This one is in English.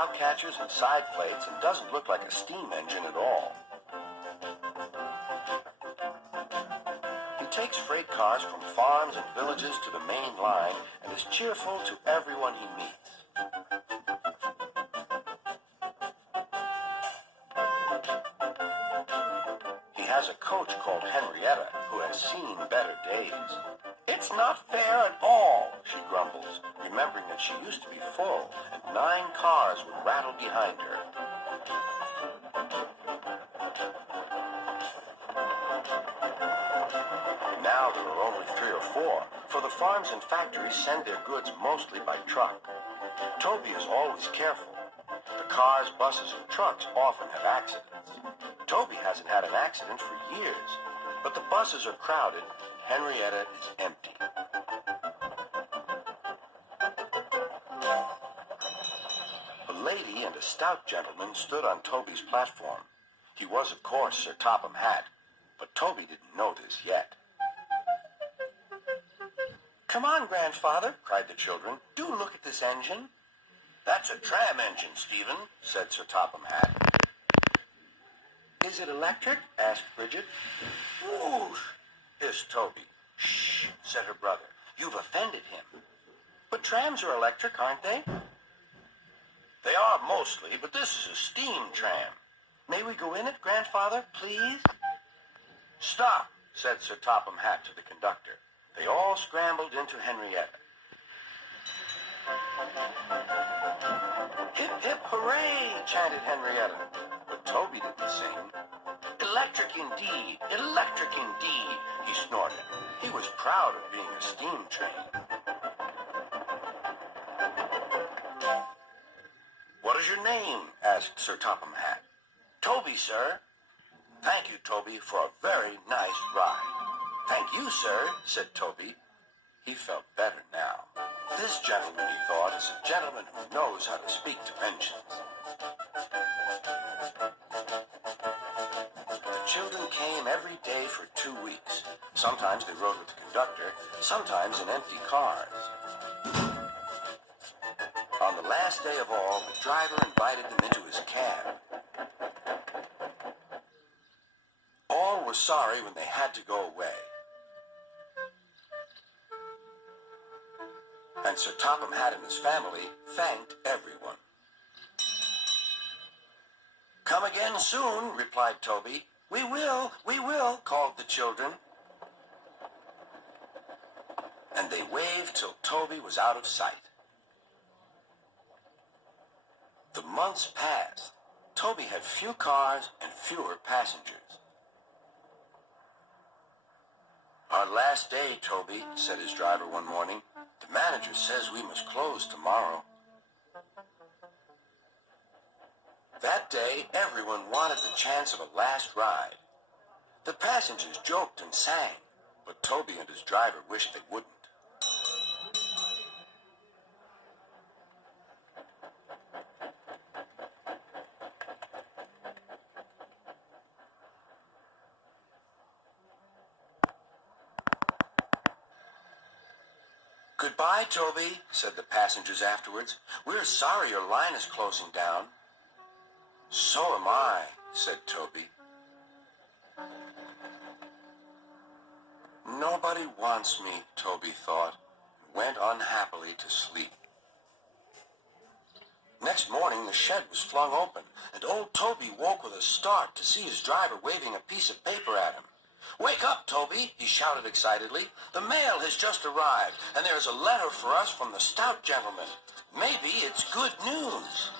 cow catchers and side plates and doesn't look like a steam engine at all. He takes freight cars from farms and villages to the main line and is cheerful to everyone he meets. He has a coach called Henrietta who has seen better days. "It's not fair at all," she grumbles, remembering that she used to be full and 9 cars would rattle behind her. Now there are only 3 or 4, for the farms and factories send their goods mostly by truck. Toby is always careful. The cars, buses, and trucks often have accidents. Toby hasn't had an accident for years, but the buses are crowded. Henrietta is empty. A lady and a stout gentleman stood on Toby's platform. He was, of course, Sir Topham Hatt, but Toby didn't know this yet. "Come on, grandfather," cried the children. "Do look at this engine." "That's a tram engine, Stephen," said Sir Topham Hatt. "Is it electric?" asked Bridget. "Whoosh!" hissed Toby. "Shh," said her brother. "You've offended him." "But trams are electric, aren't they?" "They are mostly, but this is a steam tram." "May we go in it, grandfather, please?" "Stop," said Sir Topham Hatt to the conductor. They all scrambled into Henrietta. "Hip, hip, hooray," chanted Henrietta. But Toby didn't sing. "Electric indeed, electric indeed," he snorted. He was proud of being a steam train. "What is your name?" asked Sir Topham Hatt. "Toby, sir." "Thank you, Toby, for a very nice ride." "Thank you, sir," said Toby. He felt better now. This gentleman, he thought, is a gentleman who knows how to speak to engines. The children came every day for 2 weeks. Sometimes they rode with the conductor, sometimes in empty cars. On the last day of all, the driver invited them into his cab. All were sorry when they had to go away. And Sir Topham Hatt and his family thanked everyone. "Come again soon," replied Toby. We will," called the children. And they waved till Toby was out of sight. The months passed. Toby had few cars and fewer passengers. "Our last day, Toby," said his driver one morning. "The manager says we must close tomorrow." That day, everyone wanted the chance of a last ride. The passengers joked and sang, but Toby and his driver wished they wouldn't. "Goodbye, Toby," said the passengers afterwards. "We're sorry your line is closing down." "So am I," said Toby. Nobody wants me, Toby thought, and went unhappily to sleep. Next morning the shed was flung open, and old Toby woke with a start to see his driver waving a piece of paper at him. "Wake up, Toby," he shouted excitedly. "The mail has just arrived, and there is a letter for us from the stout gentleman. Maybe it's good news."